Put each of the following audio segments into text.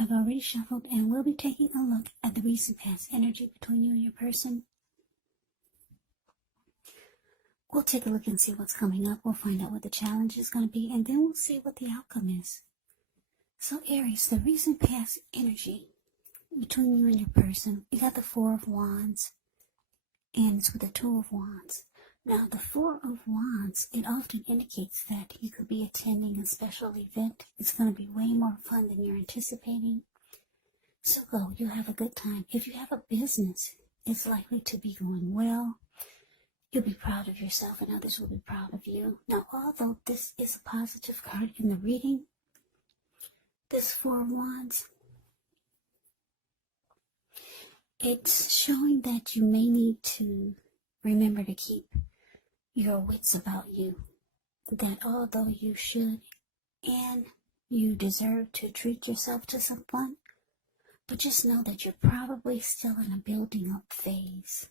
I've already shuffled and we'll be taking a look at the recent past energy between you and your person. We'll take a look and see what's coming up. We'll find out what the challenge is going to be, and then we'll see what the outcome is. So Aries, the recent past energy between you and your person, you got the Four of Wands, and it's with the Two of Wands. Now, the Four of Wands, it often indicates that you could be attending a special event. It's going to be way more fun than you're anticipating. So go, you'll have a good time. If you have a business, it's likely to be going well. You'll be proud of yourself and others will be proud of you. Now, although this is a positive card in the reading, this Four of Wands, it's showing that you may need to remember to keep your wits about you. That although you should and you deserve to treat yourself to some fun, but just know that you're probably still in a building up phase.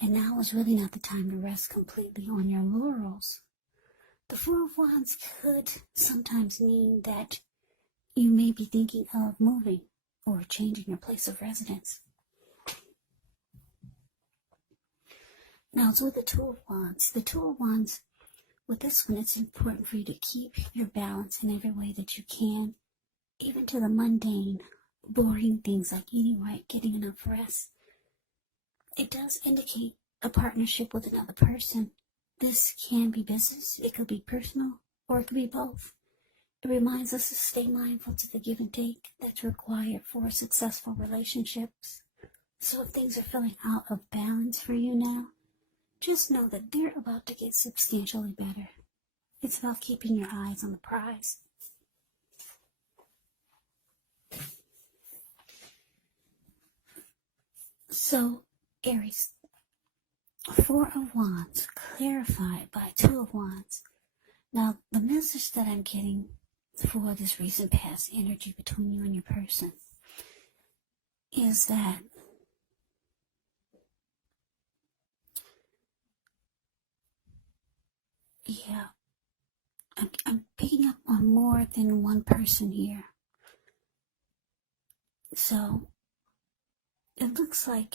And now is really not the time to rest completely on your laurels. The Four of Wands could sometimes mean that you may be thinking of moving or changing your place of residence. Now it's with the Two of Wands. The Two of Wands, with this one, it's important for you to keep your balance in every way that you can, even to the mundane, boring things like eating right, getting enough rest. It does indicate a partnership with another person. This can be business, it could be personal, or it could be both. It reminds us to stay mindful to the give and take that's required for successful relationships. So if things are feeling out of balance for you now, just know that they're about to get substantially better. It's about keeping your eyes on the prize. So, Aries, Four of Wands, clarified by Two of Wands. Now, the message that I'm getting for this recent past energy between you and your person is that I'm picking up on more than one person here. So, it looks like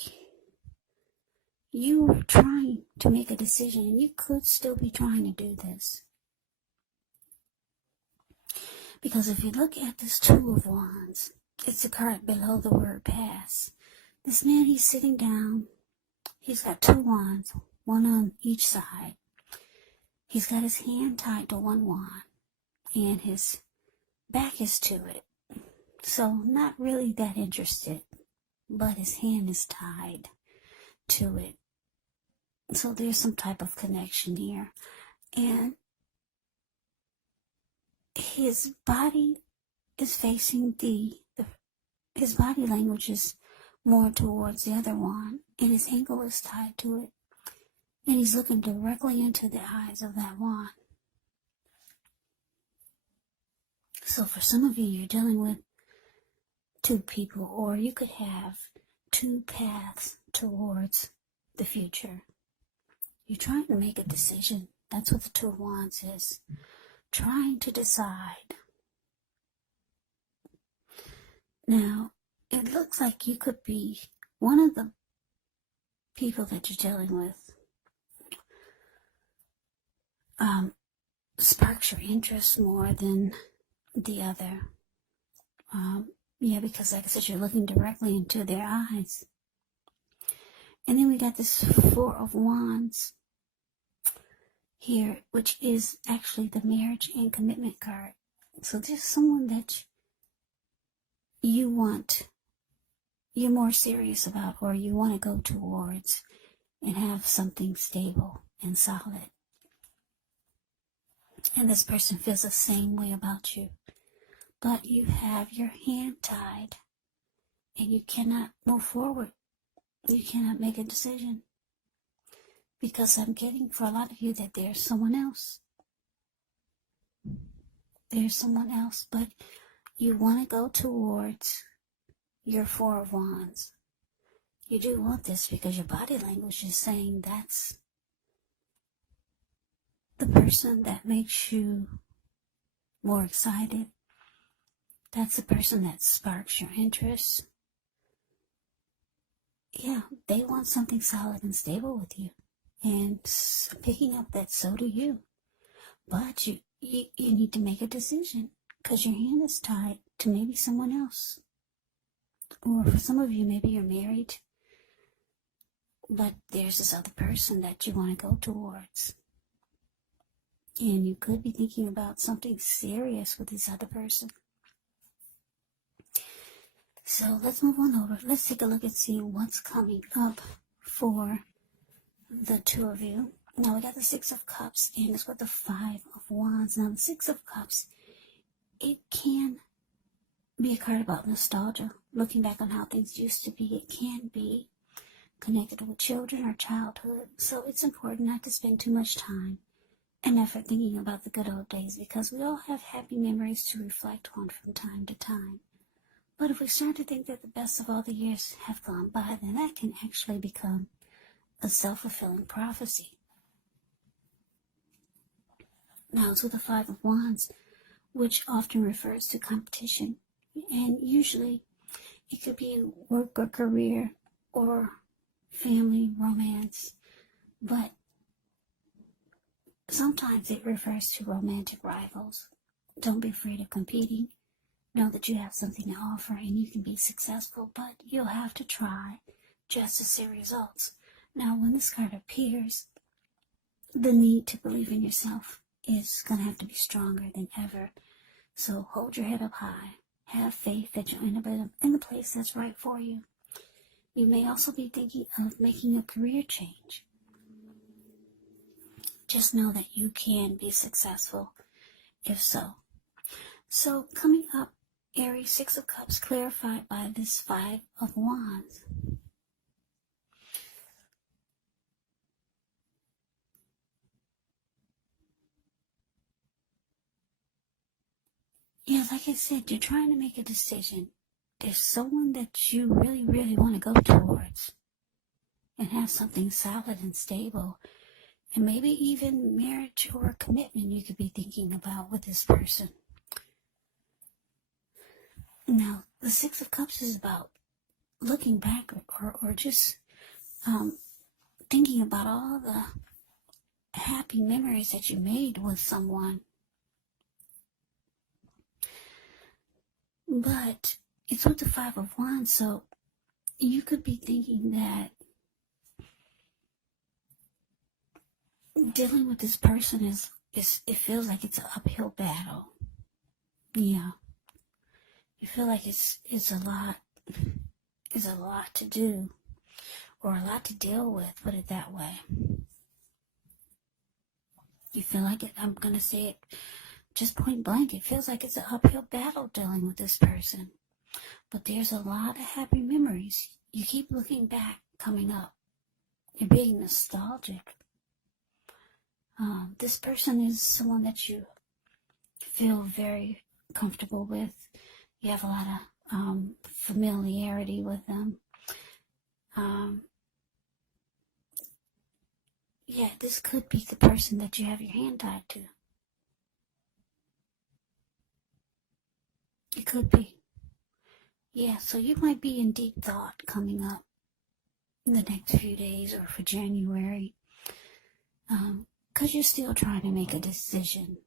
you were trying to make a decision, and you could still be trying to do this. Because if you look at this Two of Wands, it's a card below the word pass. This man, he's sitting down. He's got two wands, one on each side. He's got his hand tied to one wand, and his back is to it. So not really that interested, but his hand is tied to it. So there's some type of connection here. And his body is facing his body language is more towards the other wand, and his ankle is tied to it. And he's looking directly into the eyes of that wand. So for some of you, you're dealing with two people, or you could have two paths towards the future. You're trying to make a decision. That's what the Two of Wands is. Trying to decide. Now, it looks like you could be one of the people that you're dealing with. Sparks your interest more than the other. Because like I said, you're looking directly into their eyes. And then we got this Four of Wands here, which is actually the marriage and commitment card. So there's someone that you're more serious about, or you want to go towards and have something stable and solid. And this person feels the same way about you. But you have your hand tied and you cannot move forward. You cannot make a decision. Because I'm getting for a lot of you that there's someone else. There's someone else, but you want to go towards your Four of Wands. You do want this because your body language is saying that's the person that makes you more excited, That's the person that sparks your interest. Yeah, they want something solid and stable with you. And picking up that so do you. But you need to make a decision because your hand is tied to maybe someone else. Or for some of you, maybe you're married, but there's this other person that you want to go towards. And you could be thinking about something serious with this other person. So let's move on over. Let's take a look and see what's coming up for the two of you. Now we got the Six of Cups and it's with the Five of Wands. Now the Six of Cups, it can be a card about nostalgia, looking back on how things used to be. It can be connected with children or childhood. So it's important not to spend too much time and effort thinking about the good old days because we all have happy memories to reflect on from time to time. But if we start to think that the best of all the years have gone by, then that can actually become a self-fulfilling prophecy. Now it's with the Five of Wands, which often refers to competition. And usually it could be work or career or family, romance. But sometimes it refers to romantic rivals. Don't be afraid of competing. Know that you have something to offer and you can be successful, but you'll have to try just to see results. Now, when this card appears, the need to believe in yourself is going to have to be stronger than ever. So hold your head up high. Have faith that you'll end up in the place that's right for you. You may also be thinking of making a career change. Just know that you can be successful if so. So coming up, Aries, Six of Cups, clarified by this Five of Wands. Yeah, like I said, you're trying to make a decision. There's someone that you really, really want to go towards and have something solid and stable. And maybe even marriage or commitment you could be thinking about with this person. Now, the Six of Cups is about looking back or just thinking about all the happy memories that you made with someone. But it's with the Five of Wands, so you could be thinking that dealing with this person is it feels like it's an uphill battle. Yeah. You feel like it's a lot to do or a lot to deal with, put it that way. You feel like it, I'm going to say it just point blank, it feels like it's an uphill battle dealing with this person. But there's a lot of happy memories. You keep looking back, coming up. You're being nostalgic. This person is someone that you feel very comfortable with. You have a lot of familiarity with them. Yeah, this could be the person that you have your hand tied to. It could be. Yeah, so you might be in deep thought coming up in the next few days or for January. Because you're still trying to make a decision.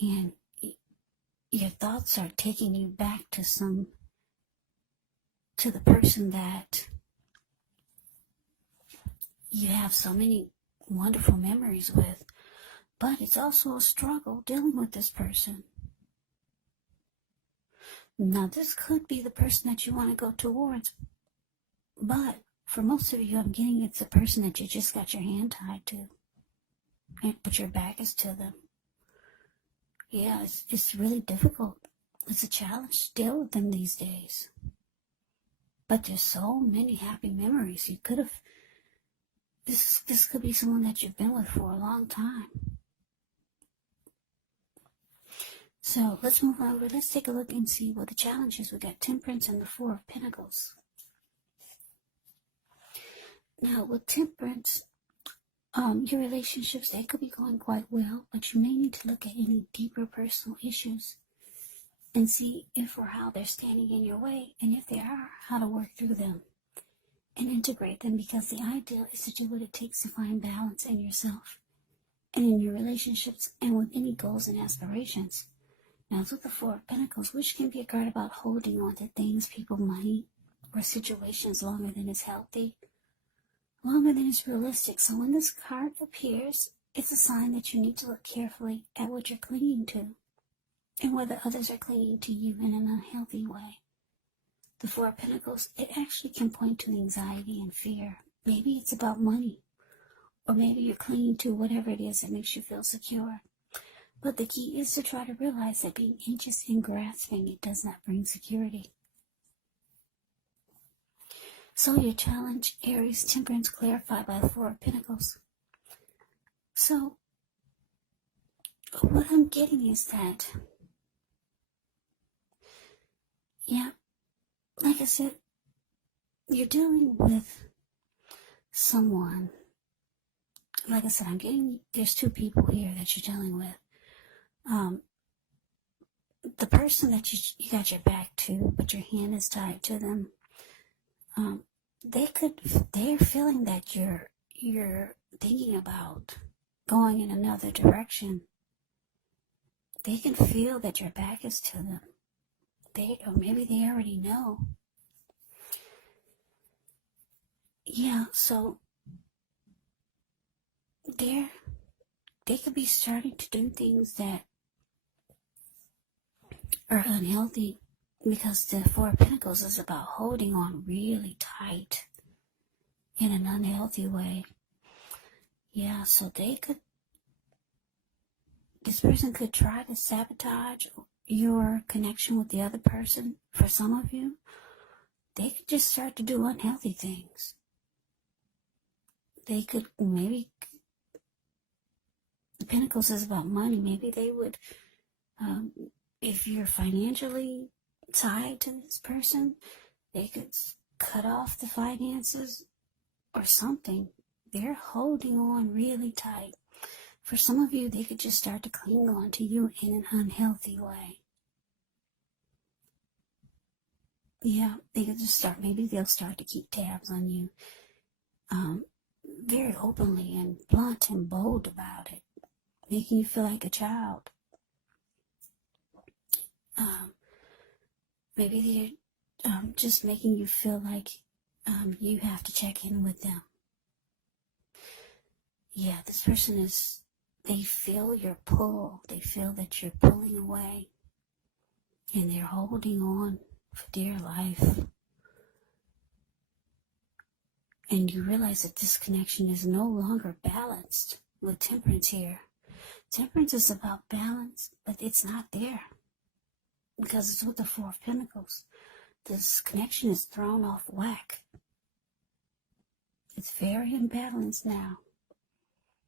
And your thoughts are taking you back to the person that you have so many wonderful memories with. But it's also a struggle dealing with this person. Now, this could be the person that you want to go towards. But for most of you, I'm getting it's a person that you just got your hand tied to. But your back is to them. Yeah, it's really difficult. It's a challenge to deal with them these days. But there's so many happy memories. You could have... This could be someone that you've been with for a long time. So let's move over. Let's take a look and see what the challenge is. We got Temperance and the Four of Pentacles. Now with Temperance, your relationships, they could be going quite well, but you may need to look at any deeper personal issues and see if or how they're standing in your way, and if they are, how to work through them and integrate them, because the ideal is to do what it takes to find balance in yourself and in your relationships and with any goals and aspirations. Now, it's with the Four of Pentacles, which can be a card about holding on to things, people, money, or situations longer than is healthy, longer than is realistic. So when this card appears, it's a sign that you need to look carefully at what you're clinging to and whether others are clinging to you in an unhealthy way. The Four of Pentacles, it actually can point to anxiety and fear. Maybe it's about money, or maybe you're clinging to whatever it is that makes you feel secure. But the key is to try to realize that being anxious and grasping, it does not bring security. So your challenge, Aries, temperance, clarified by the Four of Pentacles. So what I'm getting is that, yeah, like I said, you're dealing with someone. Like I said, I'm getting, there's two people here that you're dealing with. The person that you got your back to, but your hand is tied to them, they're feeling that you're thinking about going in another direction. They can feel that your back is to them. Or maybe they already know. Yeah, so they could be starting to do things that are unhealthy, because the Four of Pentacles is about holding on really tight in an unhealthy way. Yeah, so this person could try to sabotage your connection with the other person. For some of you, they could just start to do unhealthy things. They could, maybe, the Pentacles is about money. Maybe they would, if you're financially tied to this person, they could cut off the finances or something. They're holding on really tight. For some of you, they could just start to cling on to you in an unhealthy way. Yeah, they could just start, maybe they'll start to keep tabs on you, very openly and blunt and bold about it, making you feel like a child. Maybe they're just making you feel like you have to check in with them. Yeah, this person they feel your pull. They feel that you're pulling away, and they're holding on for dear life. And you realize that this connection is no longer balanced with temperance here. Temperance is about balance, but it's not there, because it's with the Four of Pentacles. This connection is thrown off whack. It's very imbalanced now.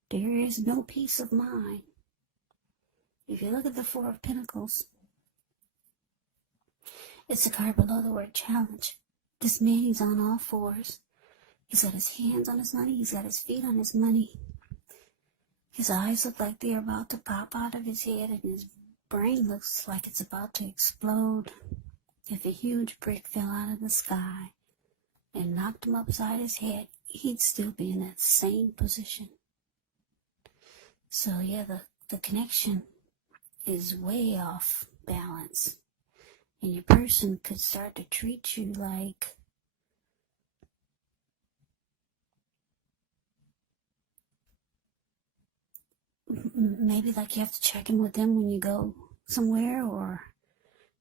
There is no peace of mind. If you look at the Four of Pentacles, it's a card below the word challenge. This man, he's on all fours. He's got his hands on his money. He's got his feet on his money. His eyes look like they're about to pop out of his head, and his brain looks like it's about to explode. If a huge brick fell out of the sky and knocked him upside his head, he'd still be in that same position. So yeah, the connection is way off balance. And your person could start to treat you like maybe like you have to check in with them when you go somewhere, or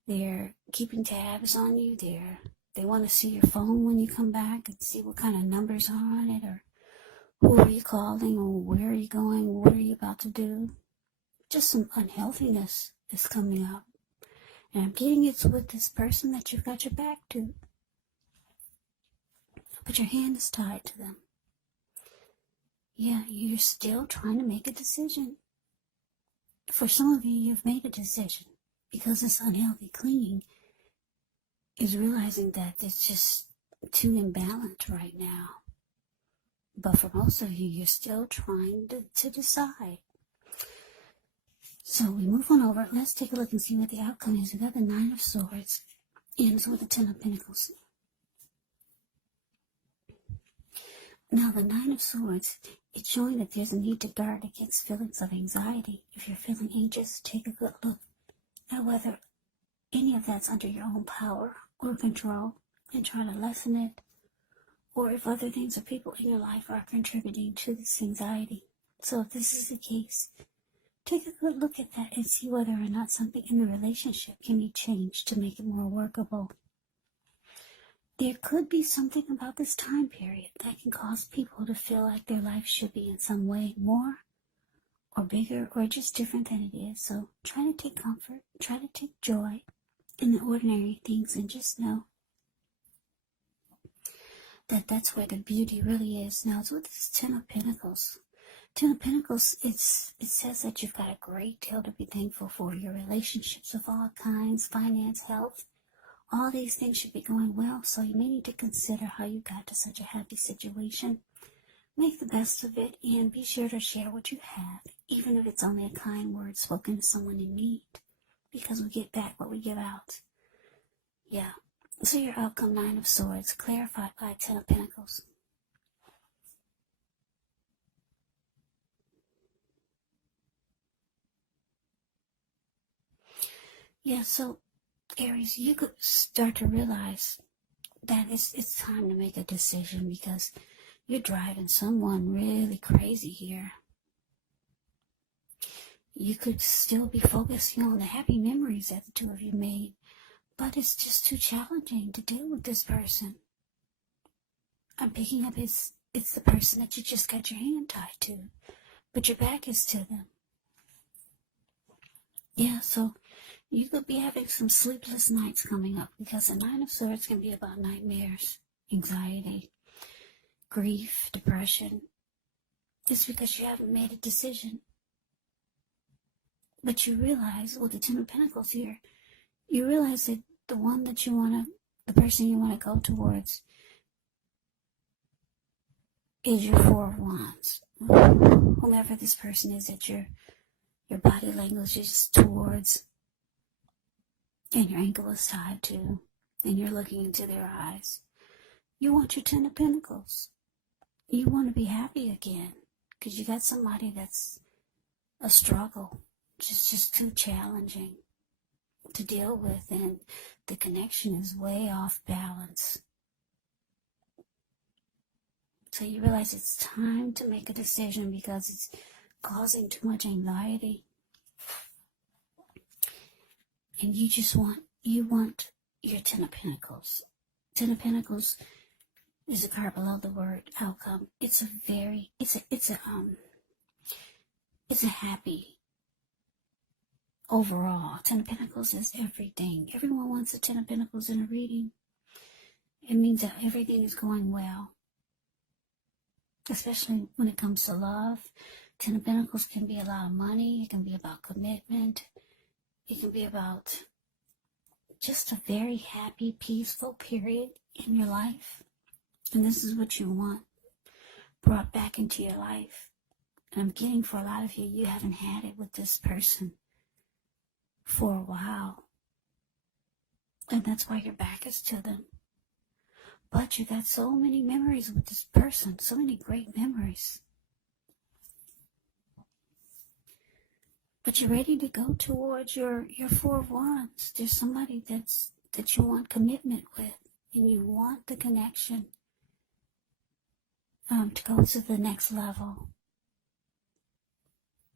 they're keeping tabs on you. They want to see your phone when you come back and see what kind of numbers are on it, or who are you calling, or where are you going, what are you about to do. Just some unhealthiness is coming up. And I'm getting it's with this person that you've got your back to, but your hand is tied to them. Yeah, you're still trying to make a decision. For some of you, you've made a decision, because this unhealthy clinging is realizing that it's just too imbalanced right now. But for most of you, you're still trying to decide. So we move on over. Let's take a look and see what the outcome is. We got the Nine of Swords. Ends with the Ten of Pentacles. Now the Nine of Swords, it's showing that there's a need to guard against feelings of anxiety. If you're feeling anxious, take a good look at whether any of that's under your own power or control and try to lessen it. Or if other things or people in your life are contributing to this anxiety. So if this is the case, take a good look at that and see whether or not something in the relationship can be changed to make it more workable. There could be something about this time period that can cause people to feel like their life should be in some way more or bigger or just different than it is. So try to take comfort, try to take joy in the ordinary things, and just know that that's where the beauty really is. Now it's with this Ten of Pentacles. Ten of Pentacles, it says that you've got a great deal to be thankful for. Your relationships of all kinds, finance, health, all these things should be going well. So you may need to consider how you got to such a happy situation. Make the best of it and be sure to share what you have, even if it's only a kind word spoken to someone in need, because we get back what we give out. Yeah. So your outcome, Nine of Swords, clarified by Ten of Pentacles. Yeah, so Aries, you could start to realize that it's time to make a decision because you're driving someone really crazy here. You could still be focusing on the happy memories that the two of you made, but it's just too challenging to deal with this person. I'm picking up it's the person that you just got your hand tied to, but your back is to them. Yeah, so you could be having some sleepless nights coming up because the Nine of Swords can be about nightmares, anxiety, grief, depression. It's because you haven't made a decision. But you realize, with the Ten of Pentacles here, you realize that the one that the person you want to go towards is your Four of Wands. Whomever this person is that your body language is towards, and your ankle is tied to, and you're looking into their eyes. You want your Ten of Pentacles. You want to be happy again because you got somebody that's a struggle, just too challenging to deal with, and the connection is way off balance. So you realize it's time to make a decision because it's causing too much anxiety. And you want your Ten of Pentacles. Ten of Pentacles is a card below the word outcome. It's a happy overall. Ten of Pentacles is everything. Everyone wants a Ten of Pentacles in a reading. It means that everything is going well. Especially when it comes to love. Ten of Pentacles can be a lot of money. It can be about commitment. It can be about just a very happy, peaceful period in your life. And this is what you want brought back into your life. And I'm getting for a lot of you, you haven't had it with this person for a while. And that's why your back is to them. But you got so many memories with this person, so many great memories. But you're ready to go towards your Four of Wands. There's somebody that you want commitment with, and you want the connection to go to the next level.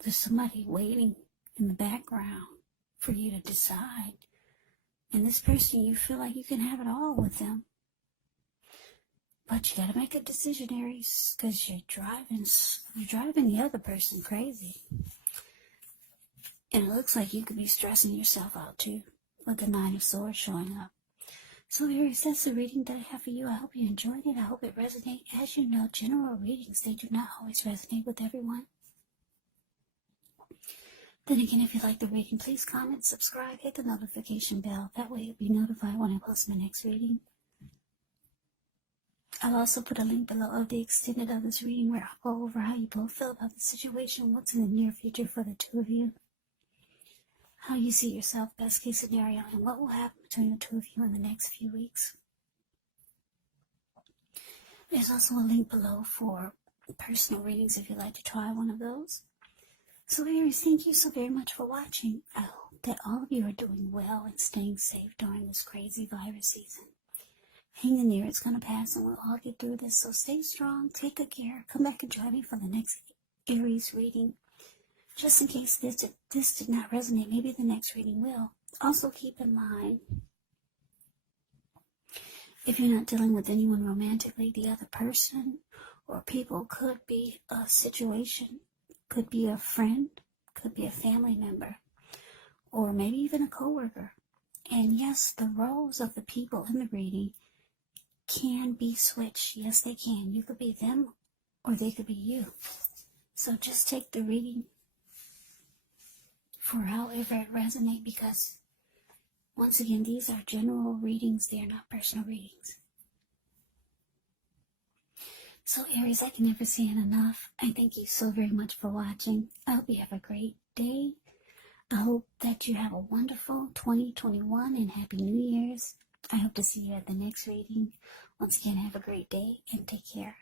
There's somebody waiting in the background for you to decide. And this person, you feel like you can have it all with them. But you gotta make a decision, Aries, because you're driving the other person crazy. And it looks like you could be stressing yourself out too, with the Nine of Swords showing up. So Aries, that's the reading that I have for you. I hope you enjoyed it. I hope it resonated. As you know, general readings, they do not always resonate with everyone. Then again, if you like the reading, please comment, subscribe, hit the notification bell. That way you'll be notified when I post my next reading. I'll also put a link below of the extended of this reading where I'll go over how you both feel about the situation, what's in the near future for the two of you. how you see yourself, best case scenario, and what will happen between the two of you in the next few weeks. There's also a link below for personal readings if you'd like to try one of those. So Aries, thank you so very much for watching. I hope that all of you are doing well and staying safe during this crazy virus season. Hang in there, it's going to pass and we'll all get through this. So stay strong, take good care, come back and join me for the next Aries reading. Just in case this did not resonate, maybe the next reading will. Also keep in mind, if you're not dealing with anyone romantically, the other person or people could be a situation, could be a friend, could be a family member, or maybe even a coworker. And yes, the roles of the people in the reading can be switched. Yes, they can. You could be them or they could be you. So just take the reading for however it resonates, because once again, these are general readings. They are not personal readings. So Aries, I can never say it enough. I thank you so very much for watching. I hope you have a great day. I hope that you have a wonderful 2021 and Happy New Year's. I hope to see you at the next reading. Once again, have a great day and take care.